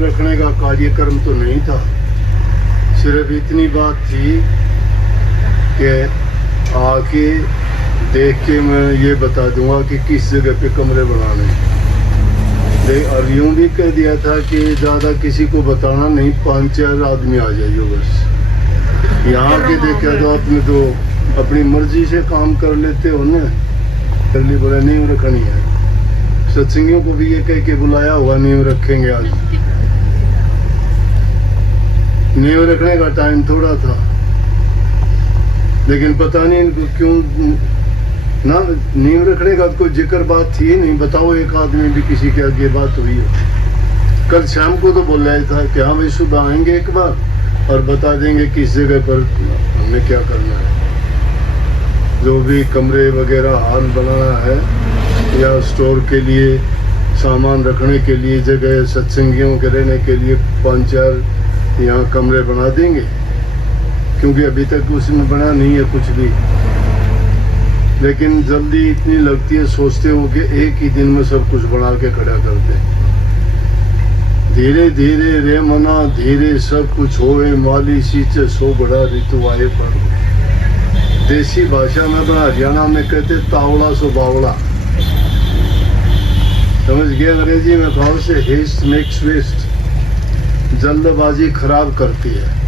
रखने का कार्यक्रम तो नहीं था, सिर्फ इतनी बात थी कि आके देख के मैं ये बता दूंगा कि किस जगह पे कमरे बनाने हैं। और यूँ भी कह दिया था कि ज़्यादा किसी को बताना नहीं, 5-4 आदमी आ जाइए बस। यहाँ के देखा तो आपने तो अपनी मर्जी से काम कर लेते हो ना। जल्दी बोला नींव रखनी है, सत्संगियों को भी ये कह के बुलाया हुआ नींव रखेंगे आज। नींव रखने का टाइम थोड़ा था, लेकिन पता नहीं इनको क्यों ना नींव रखने का कोई जिक्र बात थी नहीं। बताओ एक आदमी भी किसी के आगे बात हुई हो। कल शाम को तो बोल रहा था कि हाँ भाई सुबह आएंगे एक बार और बता देंगे किस जगह पर हमने क्या करना है। जो भी कमरे वगैरह हाल बनाना है या स्टोर के लिए सामान रखने के लिए जगह, सत्संगियों के रहने के लिए 5-4 यहाँ कमरे बना देंगे, क्योंकि अभी तक उसमें बना नहीं है कुछ भी। लेकिन जल्दी इतनी लगती है, सोचते हो कि एक ही दिन में सब कुछ बना के खड़ा कर दें। धीरे धीरे रे मना धीरे सब कुछ होए, माली सींचे सो बड़ा ऋतु आए पर। देसी भाषा में अपना हरियाणा में कहते तावड़ा सो बावड़ा, समझ गए? अंग्रेजी में भाव से हेस्ट मेक्स वेस्ट, जल्दबाजी खराब करती है।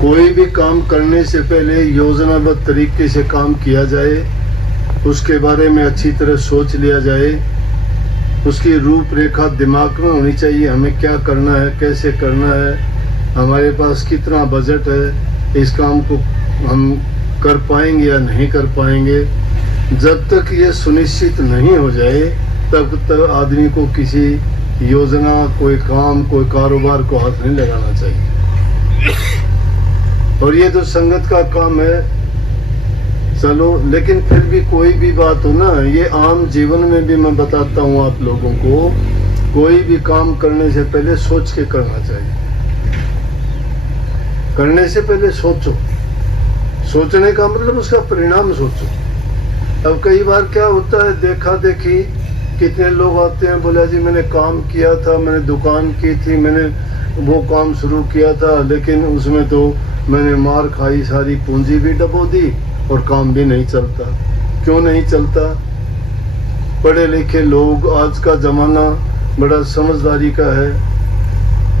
कोई भी काम करने से पहले योजनाबद्ध तरीके से काम किया जाए, उसके बारे में अच्छी तरह सोच लिया जाए, उसकी रूपरेखा दिमाग में होनी चाहिए। हमें क्या करना है, कैसे करना है, हमारे पास कितना बजट है, इस काम को हम कर पाएंगे या नहीं कर पाएंगे। जब तक ये सुनिश्चित नहीं हो जाए तब तक आदमी को किसी योजना, कोई काम, कोई कारोबार को हाथ नहीं लगाना चाहिए। और ये तो संगत का काम है, चलो। लेकिन फिर भी कोई भी बात हो ना, ये आम जीवन में भी मैं बताता हूँ आप लोगों को, कोई भी काम करने से पहले सोच के करना चाहिए। करने से पहले सोचो, सोचने का मतलब उसका परिणाम सोचो। अब कई बार क्या होता है, देखा देखी कितने लोग आते हैं, बोला जी मैंने काम किया था, मैंने दुकान की थी, मैंने वो काम शुरू किया था, लेकिन उसमें तो मैंने मार खाई, सारी पूंजी भी डबो दी और काम भी नहीं चलता। क्यों नहीं चलता? पढ़े लिखे लोग, आज का ज़माना बड़ा समझदारी का है।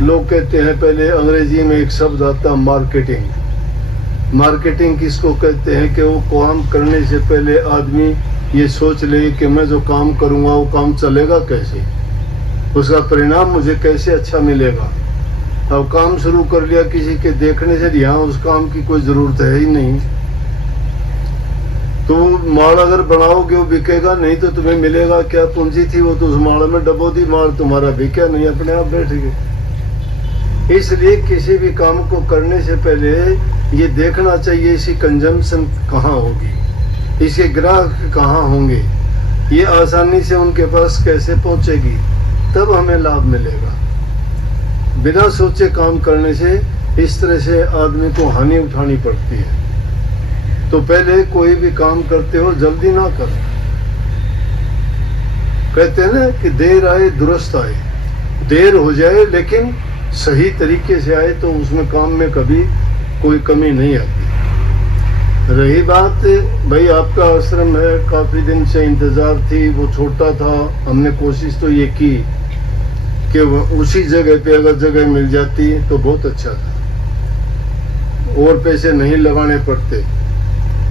लोग कहते हैं, पहले अंग्रेजी में एक शब्द आता मार्केटिंग। मार्केटिंग किसको कहते हैं कि वो काम करने से पहले आदमी ये सोच ले कि मैं जो काम करूँगा वो काम चलेगा कैसे, उसका परिणाम मुझे कैसे अच्छा मिलेगा। अब काम शुरू कर लिया किसी के देखने से, यहाँ उस काम की कोई ज़रूरत है ही नहीं, तो माल अगर बनाओगे वो बिकेगा नहीं, तो तुम्हें मिलेगा क्या? पूंजी थी वो तो उस माल में डबो दी, माल तुम्हारा बिका नहीं, अपने आप बैठ गए। इसलिए किसी भी काम को करने से पहले ये देखना चाहिए इसकी कंजम्पशन कहाँ होगी, इसके ग्राहक कहाँ होंगे, ये आसानी से उनके पास कैसे पहुँचेगी, तब हमें लाभ मिलेगा। बिना सोचे काम करने से इस तरह से आदमी को हानि उठानी पड़ती है। तो पहले कोई भी काम करते हो जल्दी ना करो। कहते हैं ना कि देर आए दुरुस्त आए। देर हो जाए लेकिन सही तरीके से आए तो उसमें काम में कभी कोई कमी नहीं आती। रही बात भाई आपका आश्रम है, काफी दिन से इंतजार थी, वो छोटा था, हमने कोशिश तो ये की कि उसी जगह पे अगर जगह मिल जाती तो बहुत अच्छा था और पैसे नहीं लगाने पड़ते।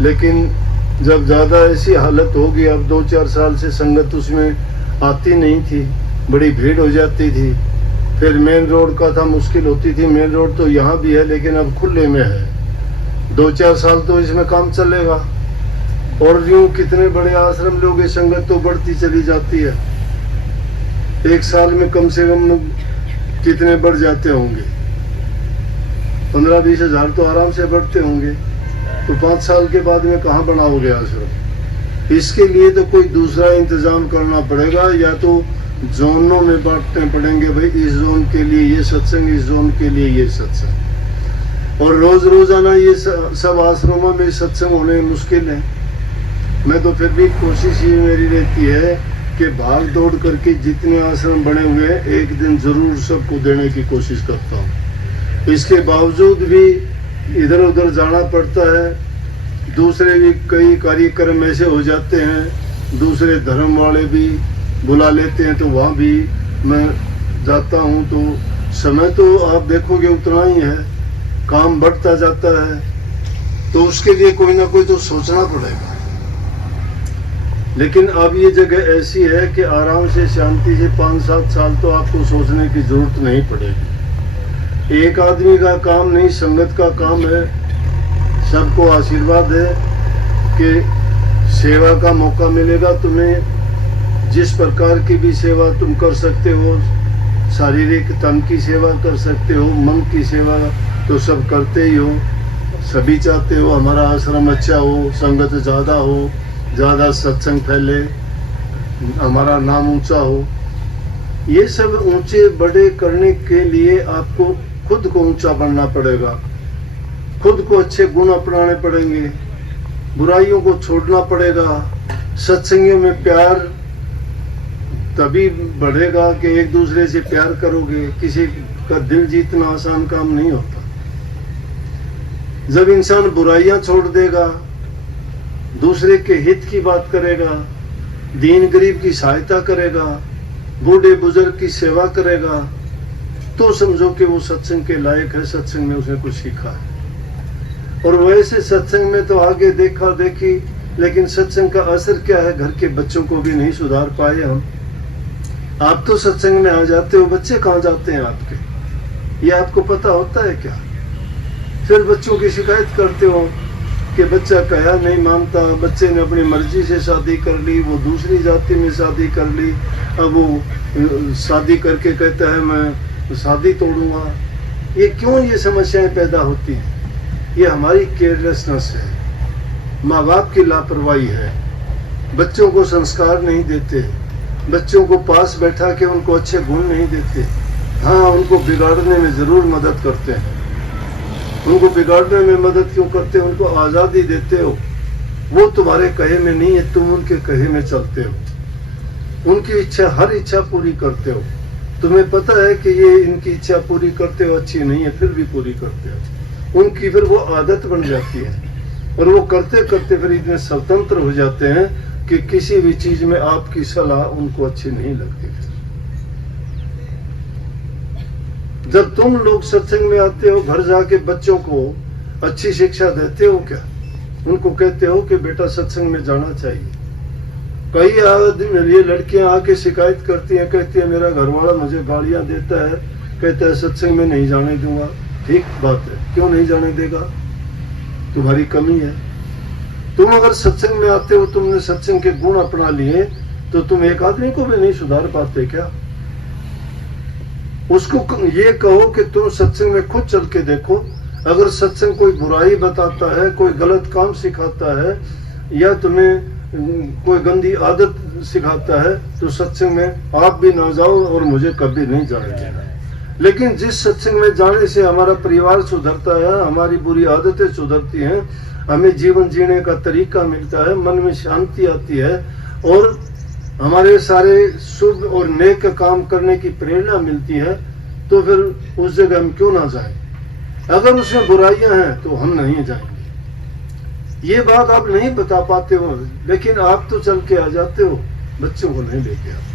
लेकिन जब ज़्यादा ऐसी हालत होगी, अब 2-4 साल से संगत उसमें आती नहीं थी, बड़ी भीड़ हो जाती थी। फिर मेन रोड का था, मुश्किल होती थी। मेन रोड तो यहाँ भी है लेकिन अब खुले में है। 2-4 साल तो इसमें काम चलेगा। और यूँ कितने बड़े आश्रम लोग, संगत तो बढ़ती चली जाती है। एक साल में कम से कम कितने बढ़ जाते होंगे? 15-20 हज़ार तो आराम से बढ़ते होंगे। तो 5 साल के बाद में कहाँ बनाओगे आश्रम? इसके लिए तो कोई दूसरा इंतजाम करना पड़ेगा, या तो जोनों में बांटने पड़ेंगे, भाई इस जोन के लिए ये सत्संग, इस जोन के लिए ये सत्संग। और रोजाना ये सब आश्रमों में सत्संग होने मुश्किल है। मैं तो फिर भी कोशिश ये मेरी रहती है कि भाग दौड़ करके जितने आश्रम बने हुए हैं एक दिन जरूर सबको देने की कोशिश करता हूँ। इसके बावजूद भी इधर उधर जाना पड़ता है। दूसरे भी कई कार्यक्रम ऐसे हो जाते हैं, दूसरे धर्म वाले भी बुला लेते हैं तो वहाँ भी मैं जाता हूँ। तो समय तो आप देखोगे उतना ही है, काम बढ़ता जाता है, तो उसके लिए कोई ना कोई तो सोचना पड़ेगा। लेकिन अब ये जगह ऐसी है कि आराम से शांति से 5-7 साल तो आपको सोचने की जरूरत नहीं पड़ेगी। एक आदमी का काम नहीं, संगत का काम है। सबको आशीर्वाद है कि सेवा का मौका मिलेगा तुम्हें। जिस प्रकार की भी सेवा तुम कर सकते हो, शारीरिक तन की सेवा कर सकते हो, मन की सेवा तो सब करते ही हो। सभी चाहते हो हमारा आश्रम अच्छा हो, संगत ज़्यादा हो, ज़्यादा सत्संग फैले, हमारा नाम ऊंचा हो। ये सब ऊंचे बड़े करने के लिए आपको खुद को ऊंचा बनना पड़ेगा, खुद को अच्छे गुण अपनाने पड़ेंगे, बुराइयों को छोड़ना पड़ेगा। सत्संगियों में प्यार तभी बढ़ेगा कि एक दूसरे से प्यार करोगे। किसी का दिल जीतना आसान काम नहीं होता। जब इंसान बुराइयां छोड़ देगा, दूसरे के हित की बात करेगा, दीन गरीब की सहायता करेगा, बूढ़े बुजुर्ग की सेवा करेगा, तो समझो कि वो सत्संग के लायक है, सत्संग में उसने कुछ सीखा है। और वैसे सत्संग में तो आगे देखा देखी, लेकिन सत्संग का असर क्या है, घर के बच्चों को भी नहीं सुधार पाए हम। आप तो सत्संग में आ जाते हो, बच्चे कहाँ जाते हैं आपके, ये आपको पता होता है क्या? फिर बच्चों की शिकायत करते हो कि बच्चा कहा नहीं मानता, बच्चे ने अपनी मर्जी से शादी कर ली, वो दूसरी जाति में शादी कर ली, अब वो शादी करके कहता है मैं शादी तोड़ूंगा। ये क्यों ये समस्याएं पैदा होती हैं? ये हमारी केयरलेसनेस है, माँ बाप की लापरवाही है। बच्चों को संस्कार नहीं देते, बच्चों को पास बैठा के उनको अच्छे गुण नहीं देते। हाँ, उनको बिगाड़ने में जरूर मदद करते हैं। उनको बिगाड़ने में मदद क्यों करते हो? उनको आज़ादी देते हो। वो तुम्हारे कहे में नहीं है, तुम उनके कहे में चलते हो। उनकी इच्छा, हर इच्छा पूरी करते हो। तुम्हें पता है कि ये इनकी इच्छा पूरी करते हो अच्छी नहीं है, फिर भी पूरी करते हो। उनकी फिर वो आदत बन जाती है और वो करते करते फिर इतने स्वतंत्र हो जाते हैं कि किसी भी चीज में आपकी सलाह उनको अच्छी नहीं लगती। जब तुम लोग सत्संग में आते हो, घर जाके बच्चों को अच्छी शिक्षा देते हो क्या? उनको कहते हो कि बेटा सत्संग में जाना चाहिए। कई आदमी, ये लड़कियां आके शिकायत करती हैं, कहती है मेरा घरवाला मुझे गालियां देता है, कहता है सत्संग में नहीं जाने दूंगा। ठीक बात है, क्यों नहीं जाने देगा? तुम्हारी कमी है। तुम अगर सत्संग में आते हो, तुमने सत्संग के गुण अपना लिए, तो तुम एक आदमी को भी नहीं सुधार पाते क्या? उसको ये कहो कि तुम सत्संग में खुद चल के देखो। अगर सत्संग कोई बुराई बताता है, कोई गलत काम सिखाता है, या तुम्हें कोई गंदी आदत सिखाता है, तो सत्संग में आप भी ना जाओ और मुझे कभी नहीं जाने देना। लेकिन जिस सत्संग में जाने से हमारा परिवार सुधरता है, हमारी बुरी आदतें सुधरती हैं, हमें जीवन जीने का तरीका मिलता है, मन में शांति आती है और हमारे सारे शुभ और नेक काम करने की प्रेरणा मिलती है, तो फिर उस जगह हम क्यों ना जाएं? अगर उसमें बुराइयां हैं तो हम नहीं जाएंगे। ये बात आप नहीं बता पाते हो, लेकिन आप तो चल के आ जाते हो, बच्चों को नहीं लेके आते।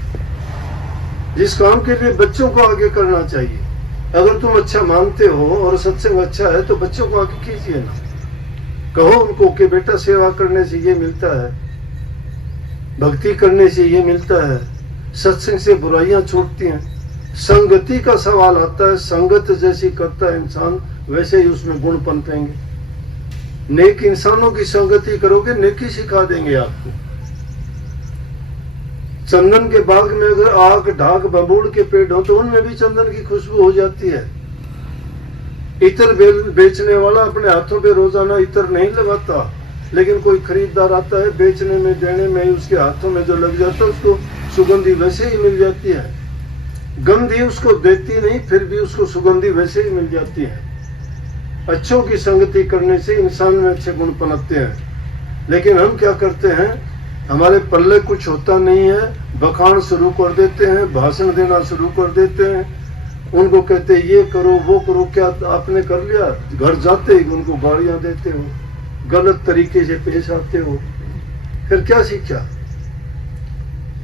जिस काम के लिए बच्चों को आगे करना चाहिए, अगर तुम अच्छा मानते हो और सत्संग अच्छा है तो बच्चों को आगे कीजिए ना। कहो उनको कि बेटा सेवा करने से ये मिलता है, भक्ति करने से ये मिलता है, सत्संग से बुराइयां छूटती हैं। संगति का सवाल आता है, संगत जैसी करता है इंसान वैसे ही उसमें गुण पनपेंगे। नेक इंसानों की संगति करोगे, नेकी सिखा देंगे आपको। चंदन के बाग में अगर आग, ढाक, बबूल के पेड़ हो तो उनमें भी चंदन की खुशबू हो जाती है। इतर बेचने वाला अपने हाथों पे रोजाना इतर नहीं लगाता, लेकिन कोई खरीददार आता है, बेचने में देने में उसके हाथों में जो लग जाता है उसको सुगंधी वैसे ही मिल जाती है। गंधी उसको देती नहीं, फिर भी उसको सुगंधी वैसे ही मिल जाती है। अच्छों की संगति करने से इंसान में अच्छे गुण पनपते हैं। लेकिन हम क्या करते हैं, हमारे पल्ले कुछ होता नहीं है, बखान शुरू कर देते हैं, भाषण देना शुरू कर देते हैं, उनको कहते हैं ये करो वो करो, क्या आपने कर लिया? घर जाते ही उनको गालियां देते हो, गलत तरीके से पेश आते हो, फिर क्या सीखा?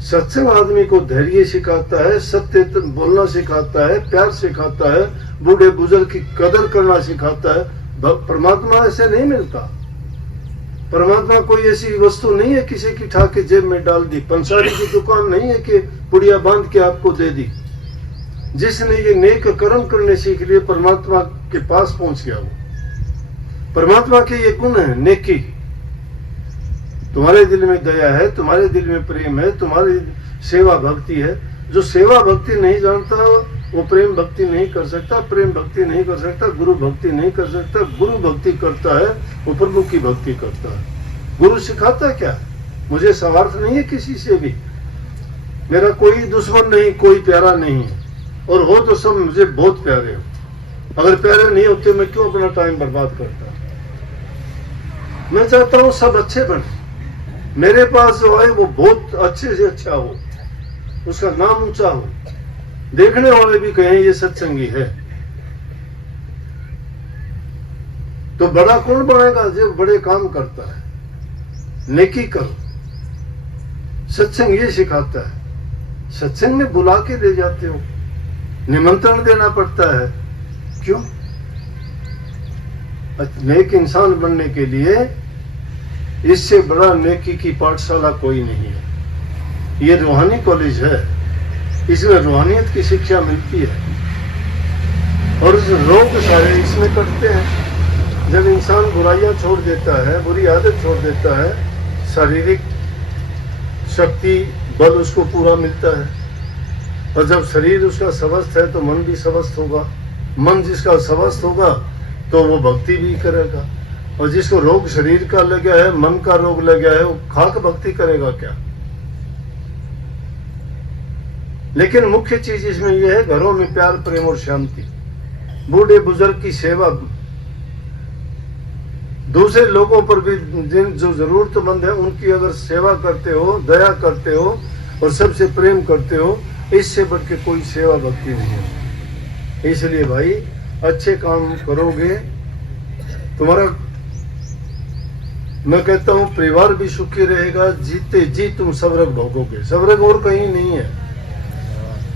सत्संग आदमी को धैर्य सिखाता है, सत्य बोलना सिखाता है, प्यार सिखाता है, बूढ़े बुजुर्ग की कदर करना सिखाता है। परमात्मा ऐसे नहीं मिलता। परमात्मा कोई ऐसी वस्तु नहीं है किसी की ठा के जेब में डाल दी, पंसारी की दुकान नहीं है कि पुड़िया बांध के आपको दे दी। जिसने ये नेक कर्म करने सीख लिए परमात्मा के पास पहुंच गया। वो परमात्मा के ये गुण है, नेकी। तुम्हारे दिल में दया है, तुम्हारे दिल में प्रेम है, तुम्हारी सेवा भक्ति है। जो सेवा भक्ति नहीं जानता वो प्रेम भक्ति नहीं कर सकता, प्रेम भक्ति नहीं कर सकता, गुरु भक्ति नहीं कर सकता। गुरु भक्ति करता है वो प्रभु की भक्ति करता है। गुरु सिखाता क्या? मुझे स्वार्थ नहीं है किसी से भी, मेरा कोई दुश्मन नहीं, कोई प्यारा नहीं है, और हो तो सब मुझे बहुत प्यारे हो। अगर प्यारे नहीं होते मैं क्यों अपना टाइम बर्बाद करता? मैं चाहता हूं सब अच्छे बने, मेरे पास जो है वो बहुत अच्छे से अच्छा हो, उसका नाम ऊंचा हो, देखने वाले भी कहें ये सत्संगी है। तो बड़ा कौन बनेगा? जो बड़े काम करता है। नेकी करो, सत्संग ये सिखाता है। सत्संग में बुला के ले जाते हो, निमंत्रण देना पड़ता है। क्यों? नेक इंसान बनने के लिए इससे बड़ा नेकी की पाठशाला कोई नहीं है। ये रूहानी कॉलेज है, इसमें रूहानियत की शिक्षा मिलती है। और रोग सारे इसमें कटते हैं। जब इंसान बुराइयां छोड़ देता है, बुरी आदत छोड़ देता है, शारीरिक शक्ति बल उसको पूरा मिलता है। और जब शरीर उसका स्वस्थ है तो मन भी स्वस्थ होगा। मन जिसका स्वस्थ होगा तो वो भक्ति भी करेगा। और जिसको रोग शरीर का लगा है, मन का रोग लगा है, वो खाक भक्ति करेगा क्या? लेकिन मुख्य चीज इसमें यह है, घरों में प्यार प्रेम और शांति, बूढ़े बुजुर्ग की सेवा, दूसरे लोगों पर भी जिन जो जरूरतमंद है उनकी अगर सेवा करते हो, दया करते हो और सबसे प्रेम करते हो, इससे बढ़ के कोई सेवा भक्ति नहीं है। इसलिए भाई अच्छे काम करोगे, तुम्हारा मैं कहता हूं परिवार भी सुखी रहेगा, जीते जी तुम स्वर्ग भोगोगे। स्वर्ग और कहीं नहीं है।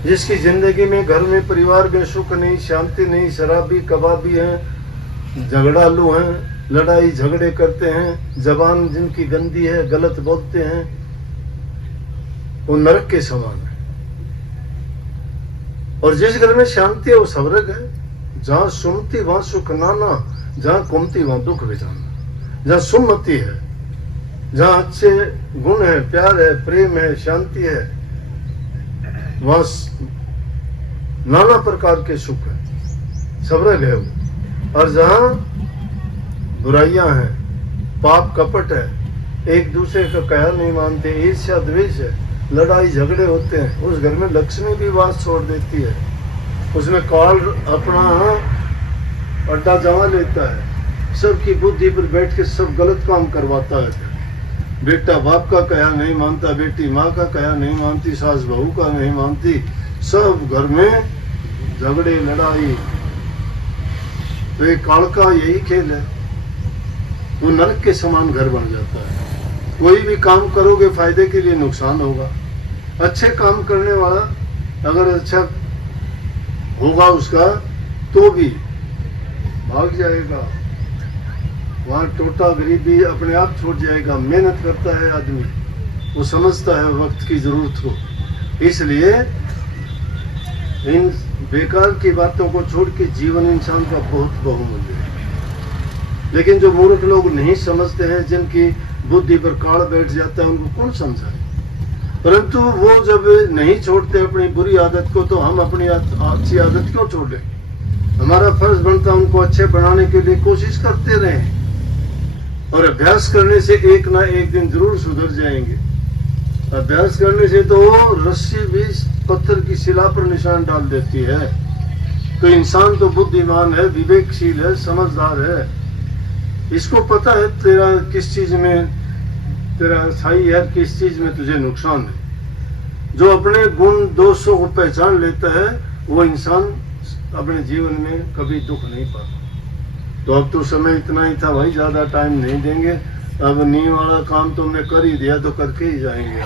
जिसकी जिंदगी में घर में परिवार में सुख नहीं, शांति नहीं, शराबी कबाबी हैं, झगड़ालू हैं, लड़ाई झगड़े करते हैं, जबान जिनकी गंदी है, गलत बोलते हैं, वो नरक के समान है। और जिस घर में शांति है वो स्वर्ग है। जहां सुमति वहां सुख नाना, जहां कुमति वहां दुख बेजाना। जहां सुमति है, जहां अच्छे गुण है, प्यार है, प्रेम है, शांति है, वहां नाना प्रकार के सुख है, स्वर्ग है वो। और जहां बुराइयां हैं, पाप कपट है, एक दूसरे का कहा नहीं मानते, ईर्ष्या द्वेष है, लड़ाई झगड़े होते हैं, उस घर में लक्ष्मी भी वास छोड़ देती है। उसमें काल अपना अड्डा जमा लेता है, सबकी बुद्धि पर बैठ के सब गलत काम करवाता है। बेटा बाप का कहा नहीं मानता, बेटी माँ का कहा नहीं मानती, सास बहू का नहीं मानती, सब घर में झगड़े लड़ाई। तो ये काल का यही खेल है। वो नरक के समान घर बन जाता है। कोई भी काम करोगे फायदे के लिए नुकसान होगा। अच्छे काम करने वाला अगर अच्छा होगा उसका तो भी भाग जाएगा, वहां टोटा गरीबी अपने आप छोड़ जाएगा। मेहनत करता है आदमी, वो समझता है वक्त की जरूरत को। इसलिए इन बेकार की बातों को छोड़ के जीवन इंसान का बहुत बहुमूल्य है। लेकिन जो मूर्ख लोग नहीं समझते हैं, जिनकी बुद्धि पर काल बैठ जाता है, उनको कौन समझाए। परंतु वो जब नहीं छोड़ते अपनी बुरी आदत को, तो हम अपनी अच्छी आदत क्यों छोड़ लें। हमारा फर्ज बनता है उनको अच्छे बनाने के लिए कोशिश करते रहें, और अभ्यास करने से एक ना एक दिन जरूर सुधर जाएंगे। अभ्यास करने से तो रस्सी भी पत्थर की शिला पर निशान डाल देती है। तो इंसान तो बुद्धिमान है, विवेकशील है, समझदार है, इसको पता है तेरा किस चीज में तेरा सही है, किस चीज में तुझे नुकसान है। जो अपने गुण दोषों को पहचान लेता है वो इंसान अपने जीवन में कभी दुख नहीं पाता। तो अब तो समय इतना ही था भाई, ज्यादा टाइम नहीं देंगे। अब नींव वाला काम तुमने कर ही दिया तो करके ही जाएंगे।